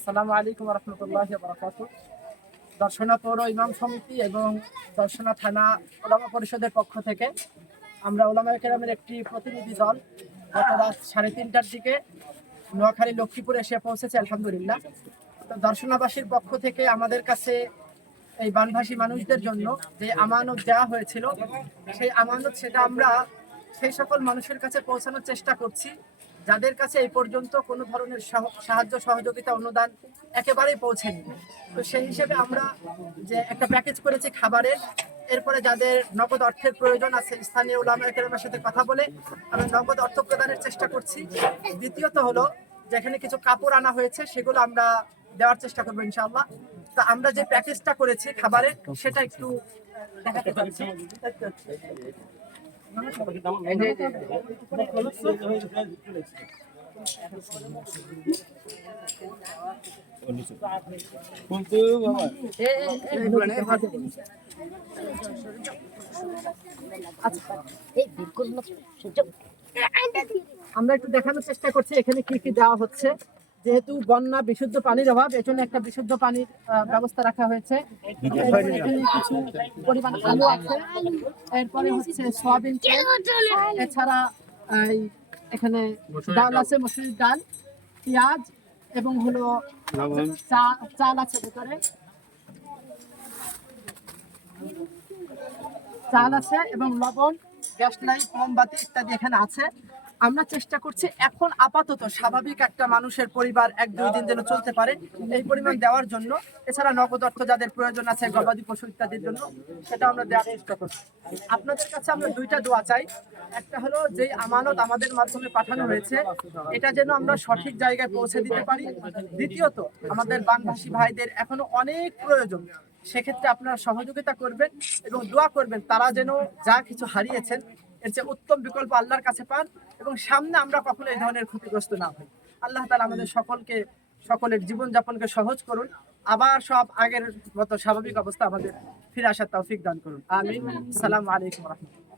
আসসালামু আলাইকুম ওয়া রাহমাতুল্লাহি ওয়া বারাকাতুহু। দর্শনা পৌর ইমাম সমিতি এবং দর্শনা থানা ওলামা পরিষদের পক্ষ থেকে আমরা ওলামায়ে কেরামের একটি প্রতিনিধি দল গত রাত 3:30টার দিকে নোয়াখালী লক্ষ্মীপুরে এসে পৌঁছেছে আলহামদুলিল্লাহ। তো দর্শনাবাসীর পক্ষ থেকে আমাদের কাছে এই বানভাসী মানুষদের জন্য যে আমানত দেওয়া হয়েছিল, সেই আমানত সেটা আমরা সেই সকল মানুষের কাছে পৌঁছানোর চেষ্টা করছি যাদের কাছে এই পর্যন্ত কোনো ধরনের সাহায্য সহযোগিতা অনুদান একেবারেই পৌঁছেনি। তো সেই হিসেবে আমরা যে একটা প্যাকেজ করেছি খাবারের, এরপরে যাদের নগদ অর্থের প্রয়োজন আছে স্থানীয় উলামায়ে কেরামের সাথে কথা বলে আমরা নগদ অর্থ প্রদানের চেষ্টা করছি। দ্বিতীয়ত হলো যেখানে কিছু কাপড় আনা হয়েছে সেগুলো আমরা দেওয়ার চেষ্টা করবো ইনশাআল্লাহ। তা আমরা যে প্যাকেজটা করেছি খাবারের সেটা একটু দেখাতে পারছি। আমরা একটু দেখানোর চেষ্টা করছি এখানে কি কি দেওয়া হচ্ছে। যেহেতু বন্যা বিশুদ্ধ পানির অভাব, এজন্য একটা বিশুদ্ধ পানির ব্যবস্থা রাখা হয়েছে। এখানে কিছু পরিমাণ আলু আছে, এরপরে হচ্ছে সয়াবিন তেল, এছাড়া এখানে ডাল আছে, মসুরির ডাল, পেঁয়াজ এবং হলো চাল আছে ভেতরে, চাল আছে এবং লবণ, গ্যাস লাইট, মোমবাতি ইত্যাদি এখানে আছে। আমরা চেষ্টা করছি এখন আপাতত স্বাভাবিক একটা মানুষের পরিবার 1-2 দিন যেন চলতে পারে এই পরিমাণ দেওয়ার জন্য। এছাড়া নগদ অর্থ যাদের প্রয়োজন আছে গবাদি পশু ইত্যাদির জন্য সেটা আমরা দেওয়ার চেষ্টা করছি। আপনাদের কাছে আমরা 2টা দোয়া চাই। একটা হলো যে আমানত আমাদের মাধ্যমে পাঠানো হয়েছে এটা যেন আমরা সঠিক জায়গায় পৌঁছে দিতে পারি। দ্বিতীয়ত আমাদের বানভাসী ভাইদের এখনো অনেক প্রয়োজন, সেক্ষেত্রে আপনারা সহযোগিতা করবেন এবং দোয়া করবেন তারা যেন যা কিছু হারিয়েছেন এর চেয়ে উত্তম বিকল্প আল্লাহর কাছে পান এবং সামনে আমরা কখনো এই ধরনের ক্ষতিগ্রস্ত না হই। আল্লাহ তাআলা আমাদের সকলের জীবনযাপনকে সহজ করুন, আবার সব আগের মতো স্বাভাবিক অবস্থা আমাদের ফিরে আসার তৌফিক দান করুন। আমিন। আসসালামু আলাইকুম ওয়া রাহমাতুল্লাহ।